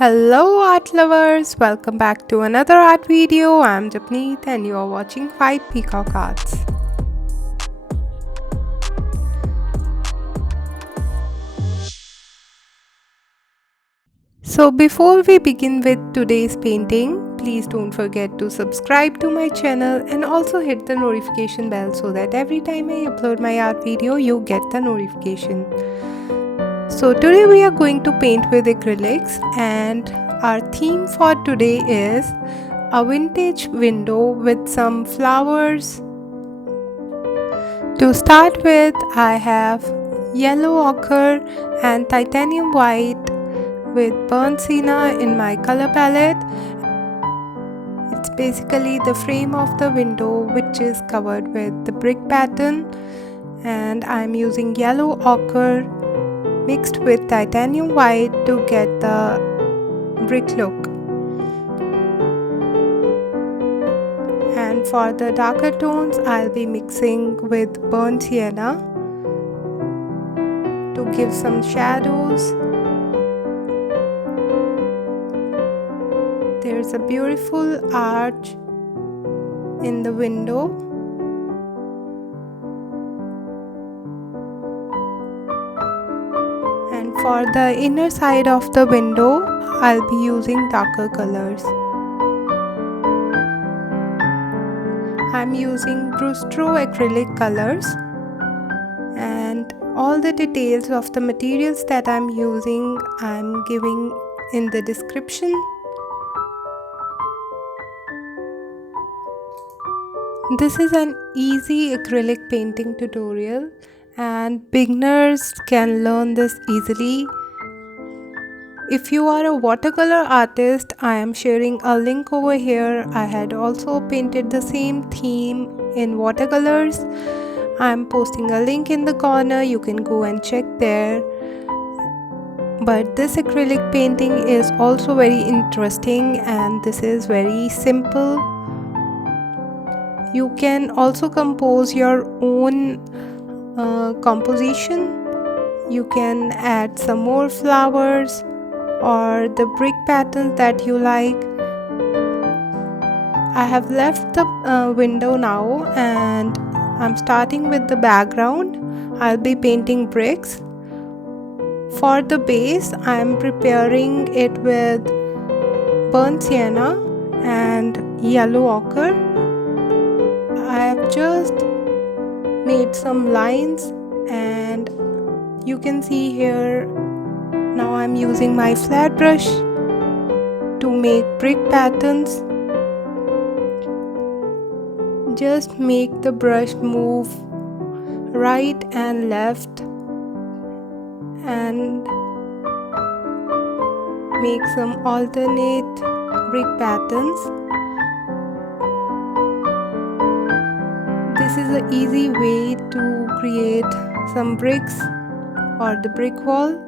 Hello art lovers, welcome back to another art video. I'm Japneet and you are watching 5 Peacock Arts. So before we begin with today's painting, please don't forget to subscribe to my channel and also hit the notification bell so that every time I upload my art video you get the notification. So today we are going to paint with acrylics and our theme for today is a vintage window with some flowers. To start with, I have yellow ochre and titanium white with burnt sienna in my color palette. It's basically the frame of the window which is covered with the brick pattern, and I'm using yellow ochre mixed with titanium white to get the brick look. And for the darker tones, I'll be mixing with burnt sienna to give some shadows. There's a beautiful arch in the window. And for the inner side of the window, I'll be using darker colors. I'm using Brustro acrylic colors, and all the details of the materials that I'm using I'm giving in the description. This is an easy acrylic painting tutorial and beginners can learn this easily. If you are a watercolor artist, I am sharing a link over here. I had also painted the same theme in watercolors. I am posting a link in the corner, you can go and check there. But this acrylic painting is also very interesting and this is very simple. You can also compose your own composition. You can add some more flowers or the brick patterns that you like. I have left the window now and I'm starting with the background. I'll be painting bricks. For the base, I'm preparing it with burnt sienna and yellow ochre. I have just made some lines and you can see here. Now I'm using my flat brush to make brick patterns. Just make the brush move right and left and make some alternate brick patterns. This is an easy way to create some bricks or the brick wall.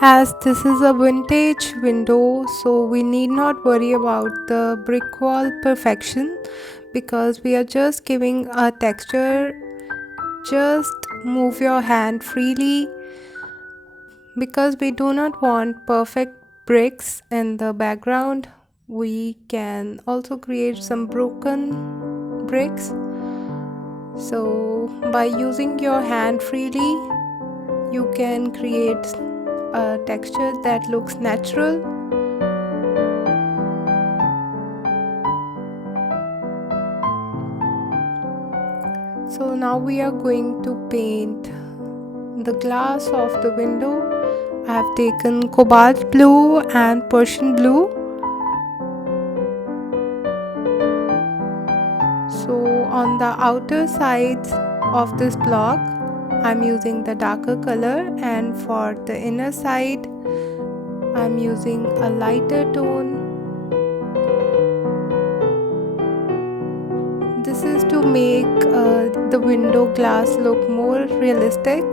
As this is a vintage window, so we need not worry about the brick wall perfection because we are just giving a texture. Just move your hand freely because we do not want perfect bricks in the background. We can also create some broken bricks. So by using your hand freely, you can create a texture that looks natural. So now we are going to paint the glass of the window. I have taken cobalt blue and Persian blue. So on the outer sides of this block, I'm using the darker color, and for the inner side I'm using a lighter tone. This is to make the window glass look more realistic.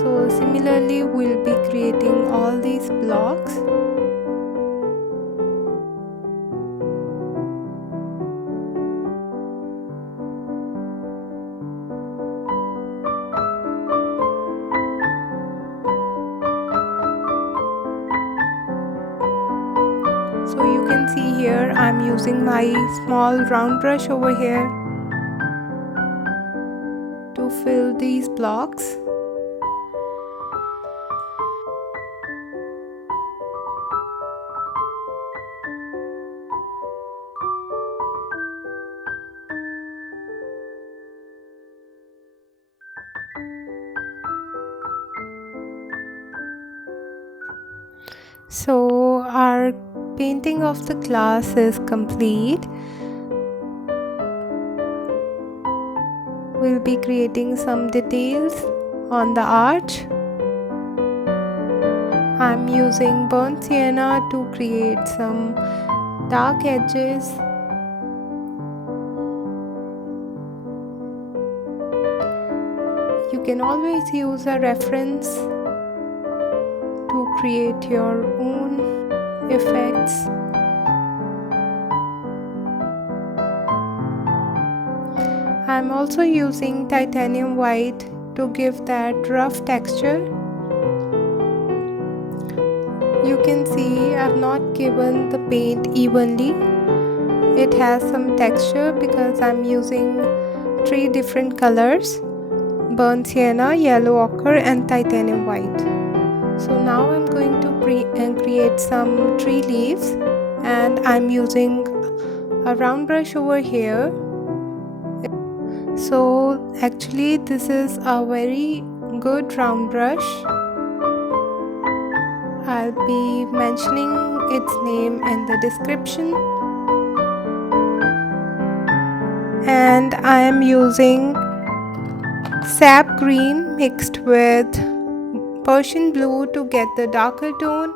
So similarly we'll be creating all these blocks. can see here, I'm using my small round brush over here to fill these blocks. So our painting of the glass is complete. We'll be creating some details on the arch. I'm using burnt sienna to create some dark edges. You can always use a reference to create your own effects. I'm also using titanium white to give that rough texture. You can see I've not given the paint evenly. It has some texture because I'm using 3 different colors: burnt sienna, yellow ochre and titanium white. So now I'm going to create some tree leaves, and I'm using a round brush over here. So actually this is a very good round brush. I'll be mentioning its name in the description. And I am using sap green mixed with Persian blue to get the darker tone,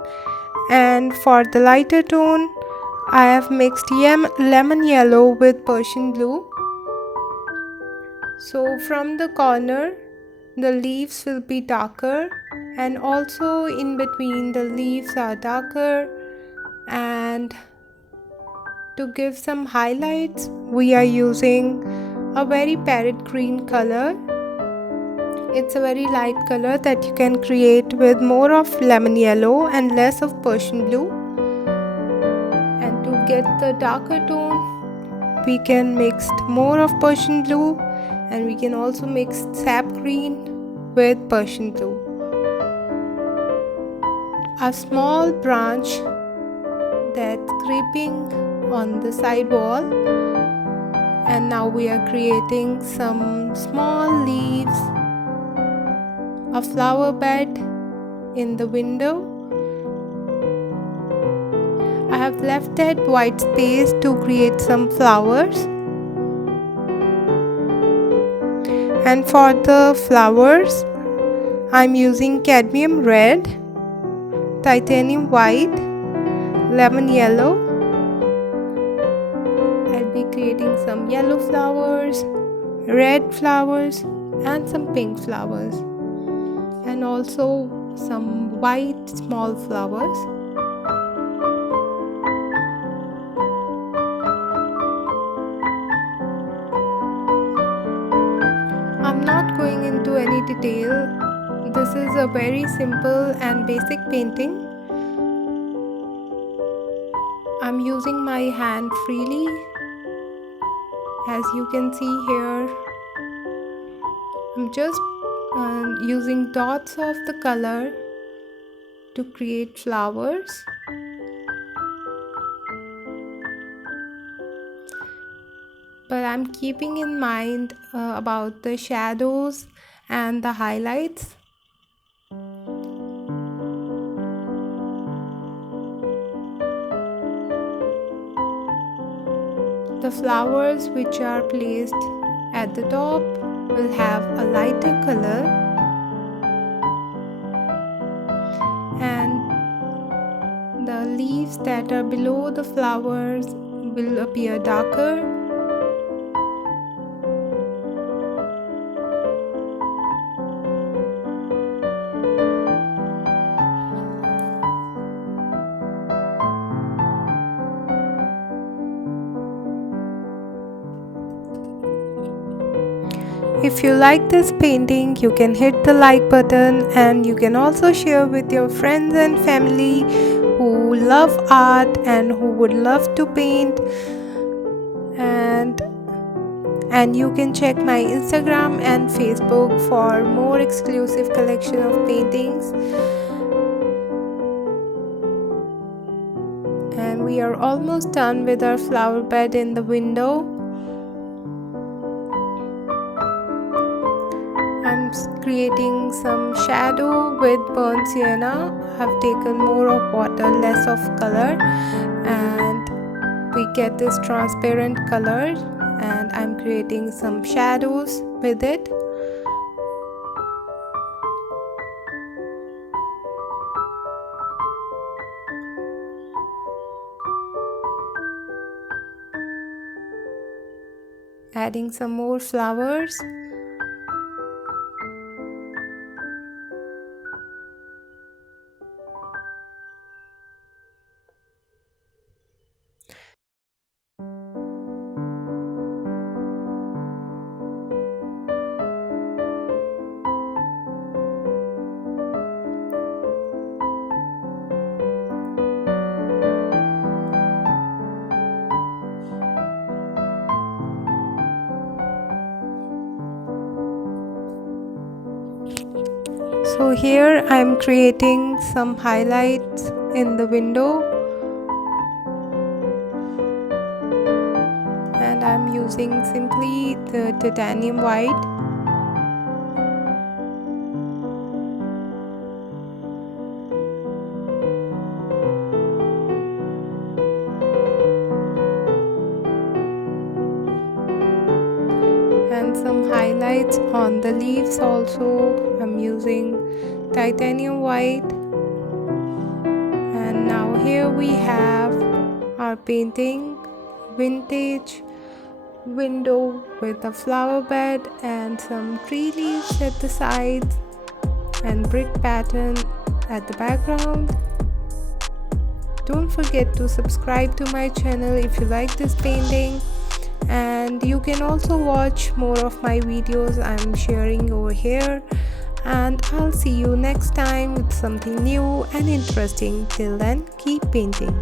and for the lighter tone I have mixed lemon yellow with Persian blue. So from the corner the leaves will be darker, and also in between the leaves are darker. And to give some highlights we are using a very parrot green color. It's a very light color that you can create with more of lemon yellow and less of Persian blue. And to get the darker tone we can mix more of Persian blue, and we can also mix sap green with Persian blue. A small branch that's creeping on the side wall, and now we are creating some small leaves, a flower bed in the window. I have left that white space to create some flowers. And for the flowers I'm using cadmium red, titanium white, lemon yellow. I'll be creating some yellow flowers, red flowers and some pink flowers, and also some white small flowers. I'm not going into any detail. This is a very simple and basic painting. I'm using my hand freely. As you can see here, I'm just using dots of the color to create flowers. But I'm keeping in mind about the shadows and the highlights. The flowers which are placed at the top will have a lighter color, and the leaves that are below the flowers will appear darker. If you like this painting, you can hit the like button, and you can also share with your friends and family who who love art and who would love to paint. And you can check my Instagram and Facebook for more exclusive collection of paintings. And we are almost done with our flower bed in the window. I'm creating some shadow with burnt sienna. I've taken more of water, less of color, and we get this transparent color, and I'm creating some shadows with it. Adding some more flowers. So here I'm creating some highlights in the window, and I'm using simply the titanium white. And some highlights on the leaves also, I'm using titanium white. And now here we have our painting, vintage window with a flower bed and some tree leaves at the sides and brick pattern at the background. Don't forget to subscribe to my channel if you like this painting, and you can also watch more of my videos I'm sharing over here. And I'll see you next time with something new and interesting. Till then, keep painting.